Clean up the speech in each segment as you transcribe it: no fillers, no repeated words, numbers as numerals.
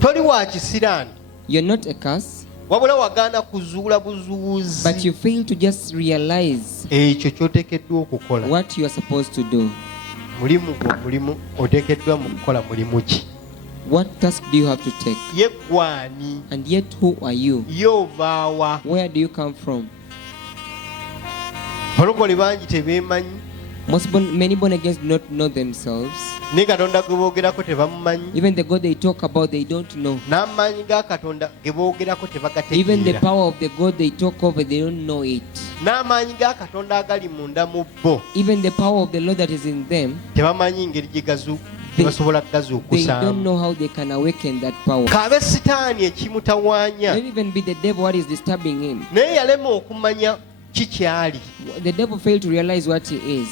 Toli wa kisiraani. You're not a curse, Wabula wagaana kuzuula buzuuzi. but you fail to just realize Ekyo ky'oteekeddwa okukola. what you are supposed to do. Mulimu oteekeddwa mu kukola mulimu ki? What task do you have to take? Ye gwani. And yet, who are you? Y'ovaawa. Where do you come from? Abalokole bangi tebeemanyi. Many born again do not know themselves. Ne Katonda gwe boogerako tebamumanyi. Even the God they talk about, they don't know. N'amaanyi ga Katonda ge boogerako Even the tebagategeera. power of the God they talk over, they don't know it. N'amaanyi ga Katonda agali munda mu bo Even the power of the Lord that is in them, tebamanyi ngeri gye basobola they don't kugazuukusaamu. know how they can awaken that power. Kaabe sitaani ekimutawaanya. Maybe even be the devil what is disturbing him. Naye yalema okumanya ki kyali. The devil failed to realize what he is.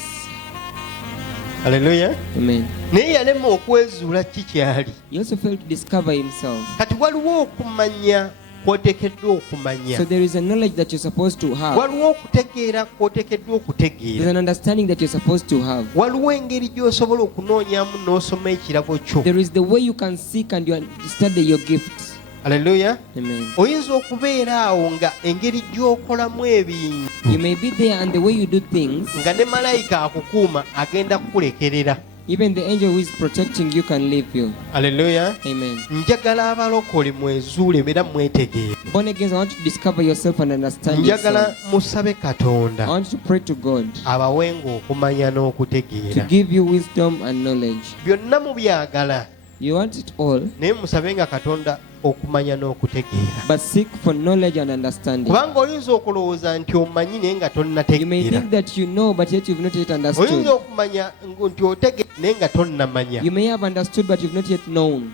Haleluya. Amen. Naye yalema okwezuula ki kyali. He also failed to discover himself. Kati waliwo okumanya kw'oteekeddwa okumanya. So there is a knowledge that you're supposed to have. Waliwo okutegeera kw'oteekeddwa There's okutegeera. an understanding that you're supposed to have. Waliwo engeri gy'osobola okunoonyamu n'osoma ekirabo kyo. There is the way you can seek and you study your gifts. Haleluya. Amen. Oyinza okubeera awo nga engeri gy'okolamu ebintu You may be there and the way you do things, nga ne malayika akukuuma agenda kukulekerera. even the angel who is protecting you can leave you. Haleluya. Amen. Njagala abalokole mwezuule era mwetegeere. Born again, I want you to discover yourself and understand Njagala yourself. musabe I Katonda want you to pray to God abawenga okumanya to n'okutegeera. give you wisdom and knowledge. Byonna mubyagala You want it all, naye musabe nga Katonda okumanya n'okutegeera. but seek for knowledge and understanding. Kubanga oyinza okulowooza nti omanyi naye nga You may tonnategeera. think that you know, but yet you've not yet Oyinza understood. okumanya nti otegeera naye nga tonnamanya. You may have understood, but you've not yet known.